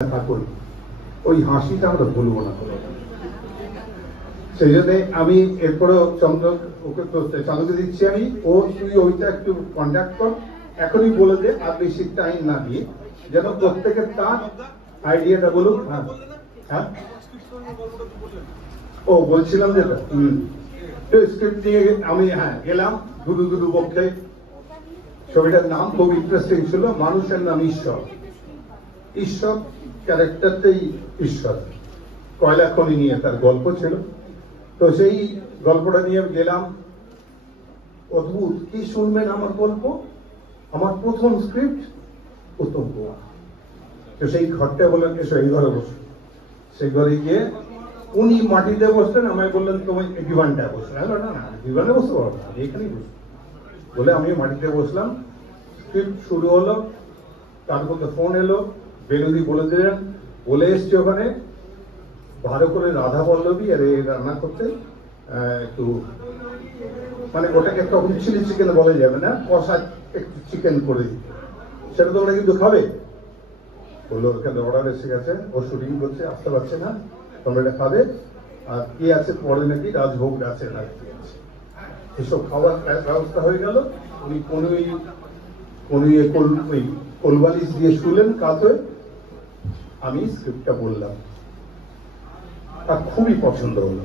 করি, ওই হাসিটা আমরা ভুলবো না। সেই জন্য আমি এরপরেও ওকে চাঁদকে দিচ্ছি আমি, ও তুই ওইটা একটু কন্ট্যাক্ট কর, এখনই বলে দে, আর বেশি টাইম না দিয়ে, যেন প্রত্যেকের তার আইডিয়াটা বলুক। হ্যাঁ হ্যাঁ, ও বলছিলাম যেটা স্ক্রিপ্ট নিয়ে আমি গেলাম দুদু পক্ষে। ছবিটার নাম খুব ইন্টারেস্টিং ছিল, মানুষের নাম ঈশ্বর। ঈশ্বর ক্যারেক্টারটাই ঈশ্বর, কয়লা খনি নিয়ে তার গল্প ছিল। তো সেই গল্পটা নিয়ে গেলাম, অদ্ভুত কি শুনবেন আমার গল্প, আমার প্রথম স্ক্রিপ্ট উত্তম কুমার। তো সেই ঘরটা বললেন এসো এই ঘরে বসো। সেই ঘরে গিয়ে উনি মাটিতে বসলেন, আমায় বললেন তোমার ডিভানটায় বসো। না না, ডিভানে বসতে পারবো না, আমি এখানেই বসবো বলে আমি মাটিতে বসলাম। স্ক্রিপ্ট শুরু হলো, তার মধ্যে ফোন এলো, বেলুদি বলে দিলেন, বলে এসছে ওখানে ভালো করে রাধা পল্লবী আর এই রান্না করতে একটু, মানে ওটাকে তখন চিলি চিকেন বলা যাবে না, কষা একটু চিকেন করে দিতে, সেটা তোমরা কিন্তু খাবে। বললো ওখানে অর্ডার এসে গেছে, ও শুটিং করছে, আসতে পারছে না, তোমরা এটা খাবে। আর কি আছে পরে নাকি রাজভোগ আছে, এসব খাওয়ার ব্যবস্থা হয়ে গেল। উনি কোলবালিশ দিয়ে শুলেন কাত হয়ে। আমি স্ক্রিপ্টটা বললাম, তার খুবই পছন্দ হলো,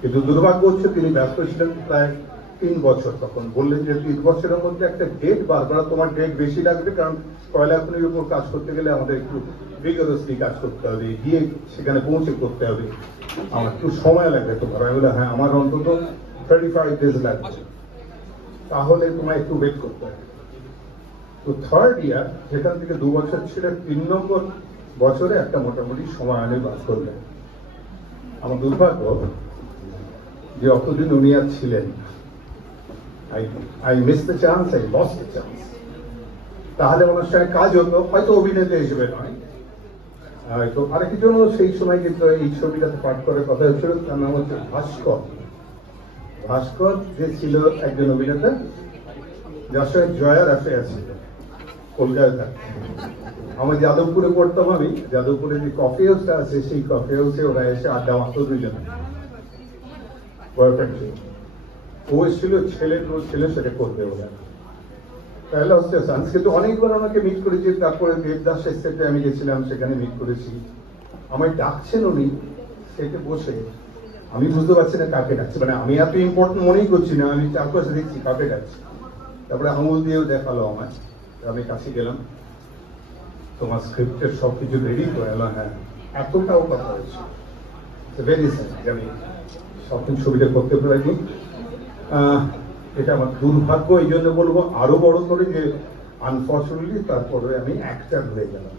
কিন্তু দুর্ভাগ্য হচ্ছে তিনি ব্যস্ত ছিলেন প্রায় 3 বছর। তখন বললেন যে 3 বছরের মধ্যে একটা ডেট বার করা, তোমার ডেট বেশি লাগবে, কারণ কয়লা খনির উপর কাজ করতে গেলে আমাদের একটু ভিগোরাসলি কাজ করতে হবে, গিয়ে সেখানে পৌঁছে করতে হবে, আমার একটু সময় লাগবে তোমার। আমি বললাম হ্যাঁ, আমার অন্তত 35 days লাগবে, তাহলে তোমায় একটু ওয়েট করতে হবে। তো 3rd ইয়ার, যেখান থেকে 2 বছর ছিল, 3 নম্বর বছরে একটা মোটামুটি সময় আনে বাস করলেন। আমার দুর্ভাগ্য যে অতদিন উনি আর ছিলেন। I missed the chance, I lost the chance. তাহলে ওনার সঙ্গে কাজ হতো, হয়তো অভিনেতা হিসেবে নয়, তো আরেকজনও সেই সময় কিন্তু এই ছবিটাতে পাঠ করার কথা হচ্ছিল, তার নাম হচ্ছে ভাস্কর। ভাস্কর যে ছিল একজন অভিনেতা, যার সঙ্গে জয়ার অ্যাফেয়ার ছিল কলকাতা। আমার যাদবপুরে পড়তাম, আমি যাদবপুরে যে কফি হাউসটা আছে, সেই কফি হাউসে ওরা এসে আড্ডা মারত দুইজন, বয়ফ্রেন্ড ছিল। ও এসেছিল ছেলের সাথে করবে ওরা, তাহলে হচ্ছে কিন্তু অনেকবার আমাকে মিট করেছি। তারপরে দেবদাসের সেটে আমি গেছিলাম, সেখানে মিট করেছি। আমায় ডাকছেন উনি সেটে বসে, আমি বুঝতে পারছি না কাকে ডাকছে, মানে আমি এত ইম্পর্টেন্ট মনেই করছি না, আমি চারপাশে দেখছি কাকে ডাকছি। তারপরে আঙুল দিয়েও দেখালো আমায়, আমি কাছে গেলাম, তোমার স্ক্রিপ্টের সবকিছু রেডি করে এলো। হ্যাঁ, এতটাও কথা হয়েছে, ভেরি স্যাড আমি সবকিছু ছবিটা করতে পারিনি। এটা আমার দুর্ভাগ্য, এই জন্য বলবো আরো বড় করে যে আনফর্চুনেটলি তারপরে আমি অ্যাক্টর হয়ে গেলাম।